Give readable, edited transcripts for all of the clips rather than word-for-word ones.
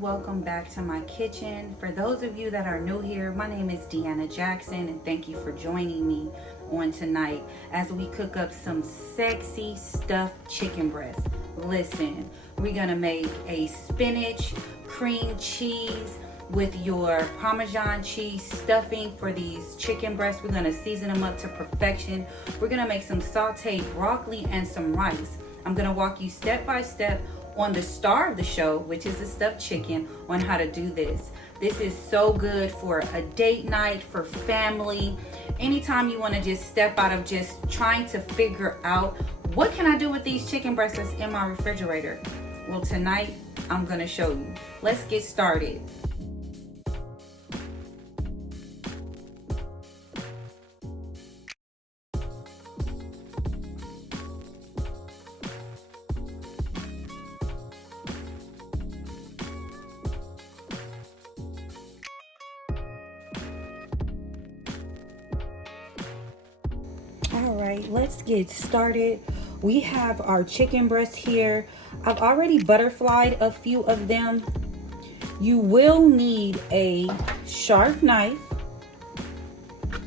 welcome back to my kitchen. For those of you that are new here, my name is Deanna Jackson and thank you for joining me on tonight as we cook up some sexy stuffed chicken breast. Listen, we're gonna make a spinach cream cheese with your Parmesan cheese stuffing for these chicken breasts. We're gonna season them up to perfection. We're gonna make some sauteed broccoli and some rice. I'm gonna walk you step by step on the star of the show, which is the stuffed chicken, on how to do this. This is so good for a date night, for family, anytime you want to just step out of just trying to figure out what can I do with these chicken breasts that's in my refrigerator. Well, tonight I'm gonna show you. Let's get started. All right, let's get started. We have our chicken breasts here. I've already butterflied a few of them. You will need a sharp knife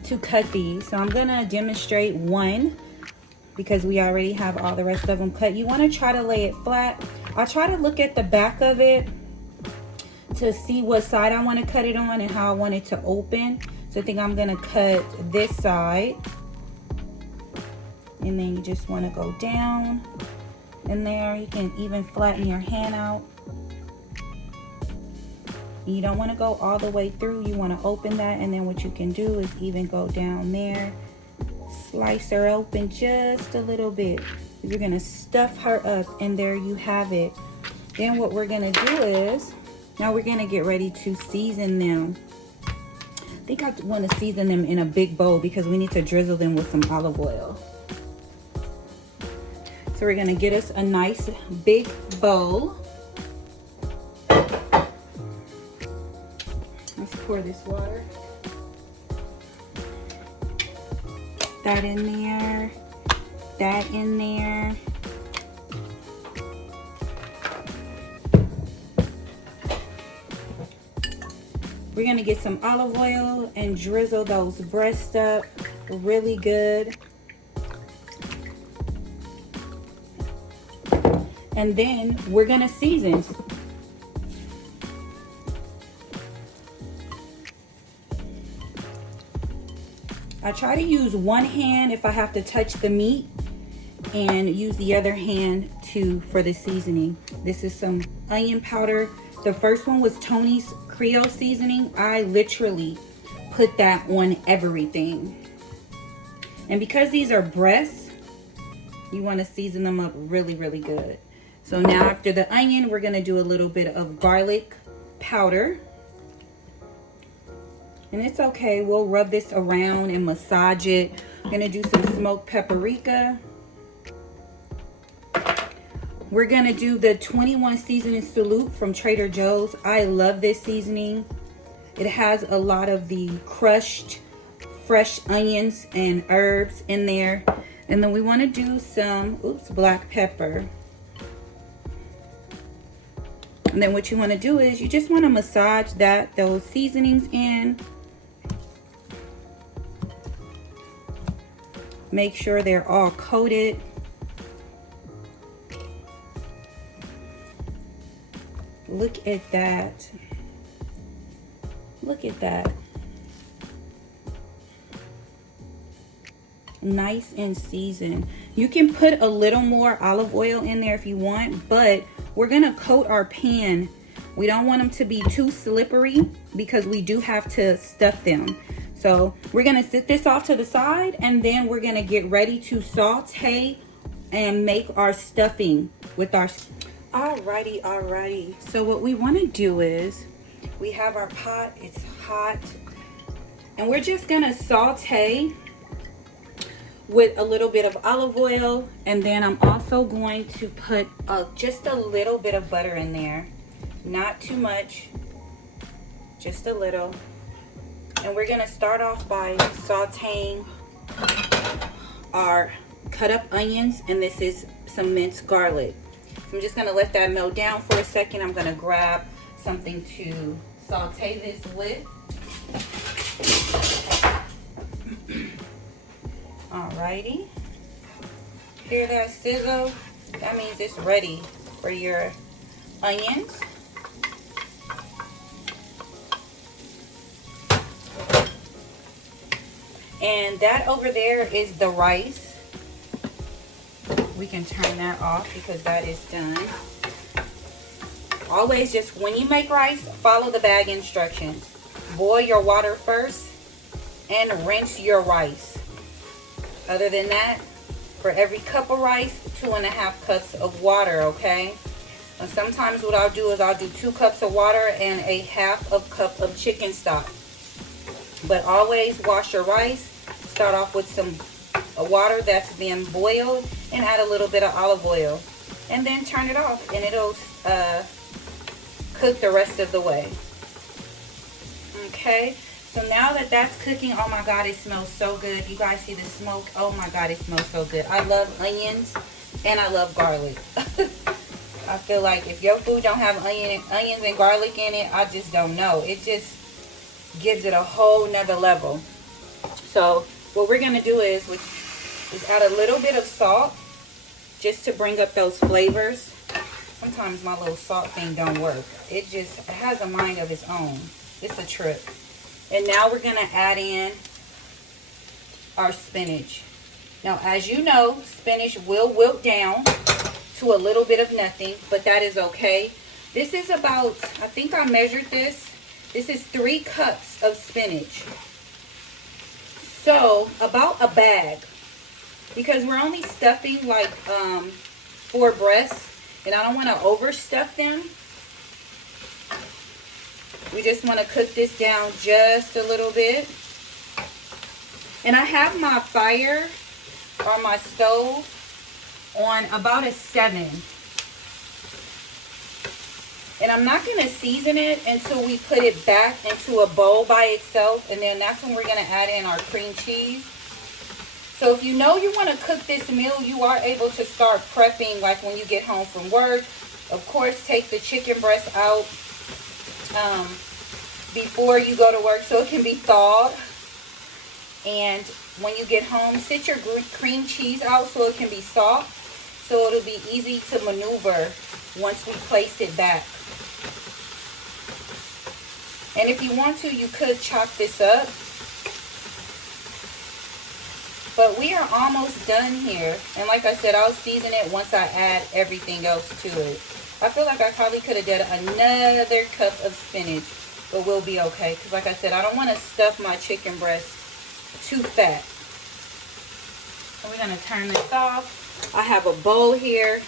to cut these. So I'm gonna demonstrate one because we already have all the rest of them cut. You wanna try to lay it flat. I'll try to look at the back of it to see what side I wanna cut it on and how I want it to open. So I think I'm gonna cut this side. And then you just want to go down in there. You can even flatten your hand out. You don't want to go all the way through. You want to open that, and then what you can do is even go down there, slice her open just a little bit. You're going to stuff her up, and there you have it. Then what we're going to do is, now we're going to get ready to season them. I think I want to season them in a big bowl because we need to drizzle them with some olive oil. So we're gonna get us a nice big bowl. Let's pour this water. That in there, that in there. We're gonna get some olive oil and drizzle those breasts up really good. And then we're gonna season. I try to use one hand if I have to touch the meat and use the other hand for the seasoning. This is some onion powder. The first one was Tony's Creole seasoning. I literally put that on everything. And because these are breasts, you wanna season them up really, really good. So now after the onion, we're gonna do a little bit of garlic powder. And it's okay, we'll rub this around and massage it. We're gonna do some smoked paprika. We're gonna do the 21 seasoning salute from Trader Joe's. I love this seasoning. It has a lot of the crushed fresh onions and herbs in there. And then we wanna do some, black pepper. And then what you want to do is you just want to massage those seasonings in. Make sure they're all coated. Look at that. Look at that. Nice and seasoned. You can put a little more olive oil in there if you want, but we're gonna coat our pan. We don't want them to be too slippery because we do have to stuff them. So we're gonna sit this off to the side and then we're gonna get ready to saute and make our stuffing with our, alrighty. So what we wanna do is, we have our pot, it's hot, and we're just gonna saute with a little bit of olive oil, and then I'm also going to put just a little bit of butter in there, not too much, just a little. And we're gonna start off by sauteing our cut up onions, and this is some minced garlic. So I'm just gonna let that melt down for a second. I'm gonna grab something to saute this with. Alrighty. Hear that sizzle? That means it's ready for your onions. And that over there is the rice. We can turn that off because that is done. Always just when you make rice, follow the bag instructions. Boil your water first and rinse your rice. Other than that, for every cup of rice, 2.5 cups of water, okay? And sometimes what I'll do is I'll do 2 cups of water and a half of cup of chicken stock. But always wash your rice. Start off with some water that's been boiled and add a little bit of olive oil. And then turn it off and it'll cook the rest of the way. Okay, so now that that's cooking, oh my God, it smells so good. You guys see the smoke? Oh my God, it smells so good. I love onions and I love garlic. I feel like if your food don't have onions and garlic in it, I just don't know. It just gives it a whole nother level. So what we're gonna do is add a little bit of salt just to bring up those flavors. Sometimes my little salt thing don't work. It has a mind of its own. It's a trip. And now we're gonna add in our spinach. Now, as you know, spinach will wilt down to a little bit of nothing, but that is okay. This is about, I think I measured this. This is 3 cups of spinach. So, about a bag. Because we're only stuffing like 4 breasts. And I don't want to overstuff them. We just want to cook this down just a little bit. And I have my fire or my stove on about a 7. And I'm not going to season it until we put it back into a bowl by itself. And then that's when we're going to add in our cream cheese. So if you know you want to cook this meal, you are able to start prepping like when you get home from work. Of course, take the chicken breast out before you go to work so it can be thawed. And when you get home, sit your cream cheese out so it can be soft. So it'll be easy to maneuver once we place it back. And if you want to, you could chop this up. But we are almost done here. And like I said, I'll season it once I add everything else to it. I feel like I probably could have done another cup of spinach. But we'll be okay. Because like I said, I don't want to stuff my chicken breast too fat. So we're going to turn this off. I have a bowl here.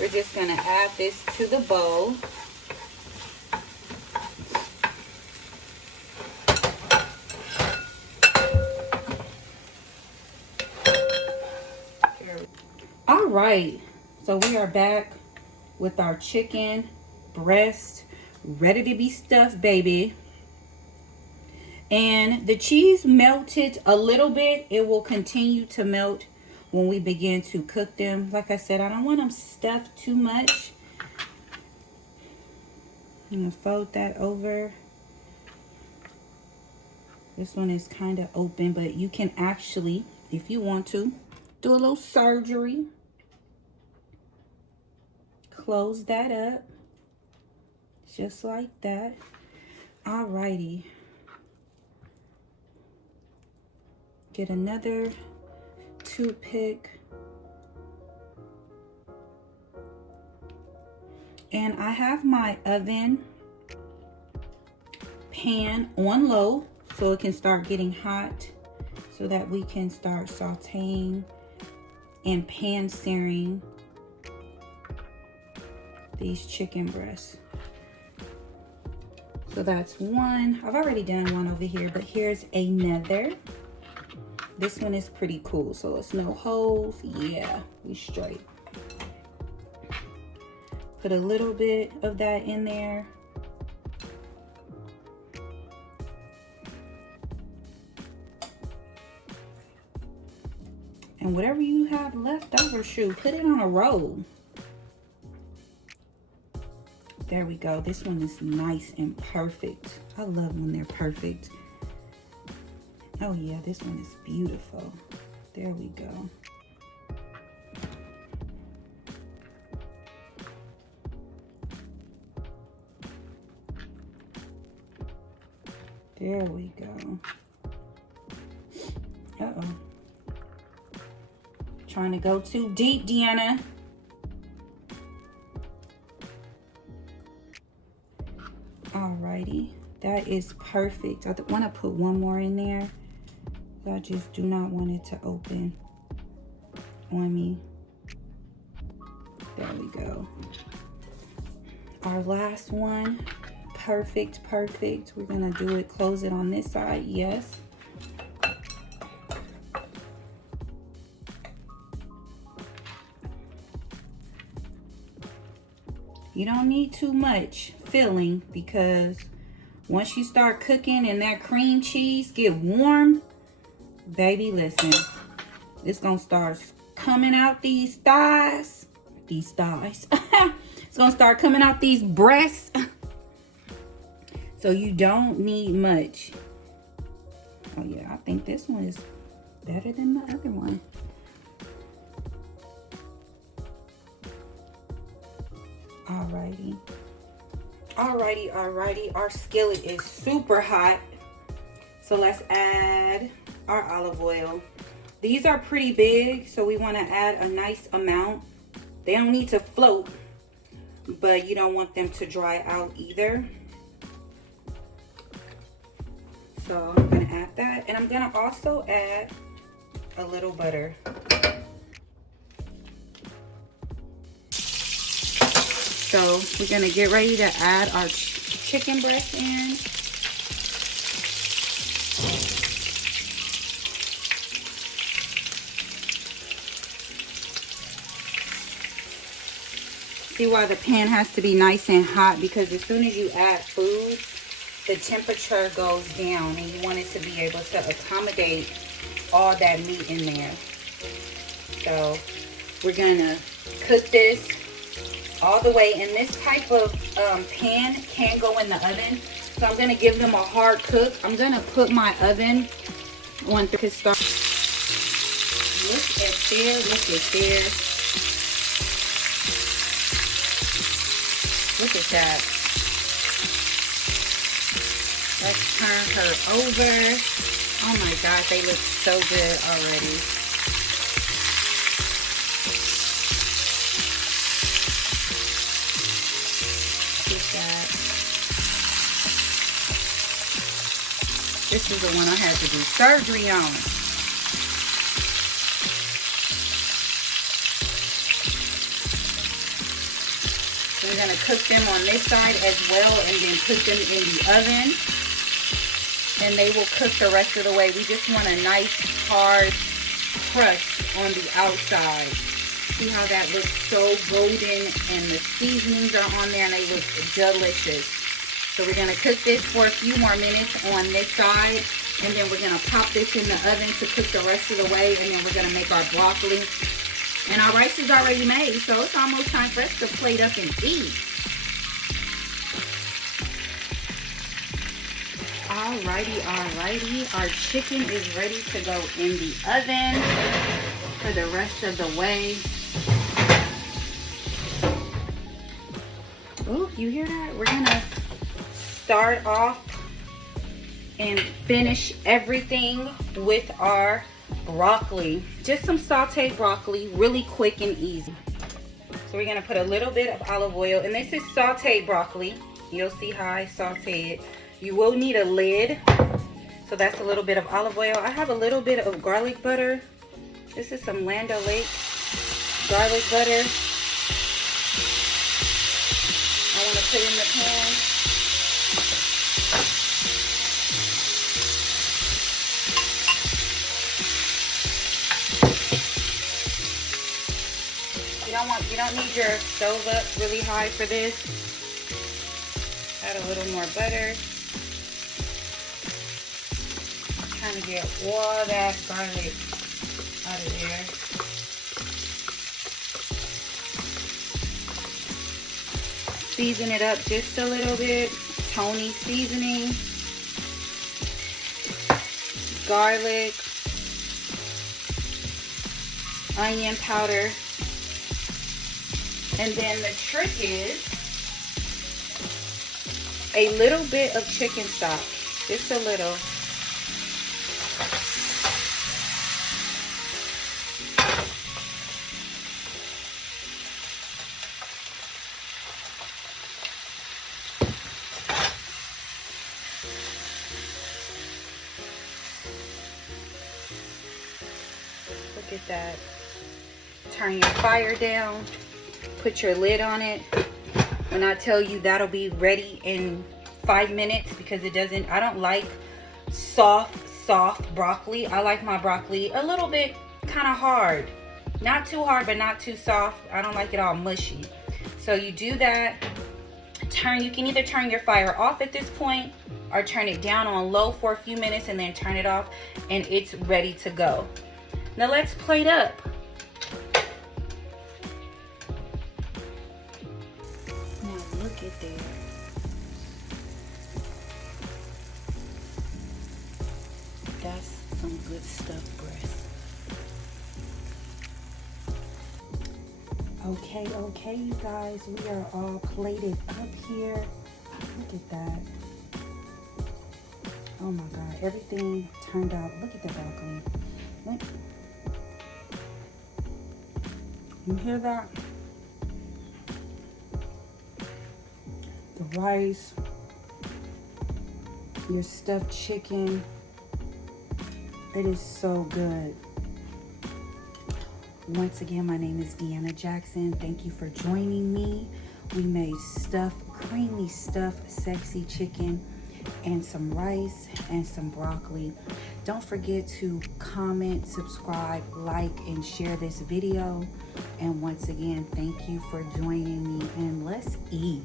We're just going to add this to the bowl. All right, so we are back with our chicken breast ready to be stuffed, baby. And the cheese melted a little bit. It will continue to melt when we begin to cook them. Like I said, I don't want them stuffed too much. I'm gonna fold that over. This one is kind of open, but you can actually, if you want to, do a little surgery. Close that up. Just like that. Alrighty. Get another toothpick. And I have my oven pan on low so it can start getting hot so that we can start sauteing and pan searing these chicken breasts. So that's one. I've already done one over here, but here's another. This one is pretty cool, so it's no holes. Yeah, we straight. Put a little bit of that in there. And whatever you have left over, shoot, put it on a roll. There we go. This one is nice and perfect. I love when they're perfect. Oh yeah, this one is beautiful. There we go. There we go. Uh-oh. Trying to go too deep, Deanna. Alrighty. That is perfect. I want to put one more in there. I just do not want it to open on me. There we go. Our last one. Perfect, perfect. We're gonna do it, close it on this side, yes. You don't need too much filling, because once you start cooking and that cream cheese get warm, baby, listen, it's gonna start coming out these thighs. It's gonna start coming out these breasts. So you don't need much. Oh yeah, I think this one is better than the other one. Alrighty. Alrighty. Our skillet is super hot. So let's add our olive oil. These are pretty big, so we want to add a nice amount. They don't need to float, but you don't want them to dry out either. So I'm gonna add that, and I'm gonna also add a little butter. So we're gonna get ready to add our chicken breast in. See why the pan has to be nice and hot, because as soon as you add food, the temperature goes down, and you want it to be able to accommodate all that meat in there. So we're gonna cook this all the way, and this type of pan can go in the oven, so I'm gonna give them a hard cook. I'm gonna put my oven on to start. Look at there. Look at that. Let's turn her over. Oh my God, they look so good already. Look at that. This is the one I had to do surgery on. We're going to cook them on this side as well, and then put them in the oven, and they will cook the rest of the way. We just want a nice hard crust on the outside. See how that looks so golden, and the seasonings are on there and they look delicious. So we're going to cook this for a few more minutes on this side, and then we're going to pop this in the oven to cook the rest of the way, and then we're going to make our broccoli. And our rice is already made, so it's almost time for us to plate up and eat. Alrighty. Our chicken is ready to go in the oven for the rest of the way. Oh, you hear that? We're gonna start off and finish everything with our broccoli. Just some sauteed broccoli, really quick and easy. So we're gonna put a little bit of olive oil, and this is sauteed broccoli. You'll see how I saute it. You will need a lid, so that's a little bit of olive oil. I have a little bit of garlic butter. This is some Land O'Lakes garlic butter. I want to put in the pan. You don't need your stove up really high for this. Add a little more butter. Trying to get all that garlic out of there. Season it up just a little bit. Tony seasoning. Garlic. Onion powder. And then the trick is a little bit of chicken stock. Just a little. Look at that. Turn your fire down. Put your lid on it. When I tell you that'll be ready in 5 minutes, because I don't like soft broccoli. I like my broccoli a little bit kind of hard. Not too hard, but not too soft. I don't like it all mushy. So you do that. You can either turn your fire off at this point or turn it down on low for a few minutes and then turn it off, and it's ready to go. Now let's plate up. Now look at that. That's some good stuff, breast. Okay, you guys, we are all plated up here. Look at that. Oh my God, everything turned out. Look at the broccoli. Look. You hear that? The rice, your stuffed chicken. It is so good. Once again, my name is Deanna Jackson. Thank you for joining me. We made creamy stuffed sexy chicken and some rice and some broccoli. Don't forget to comment, subscribe, like, and share this video. And once again, thank you for joining me, and let's eat.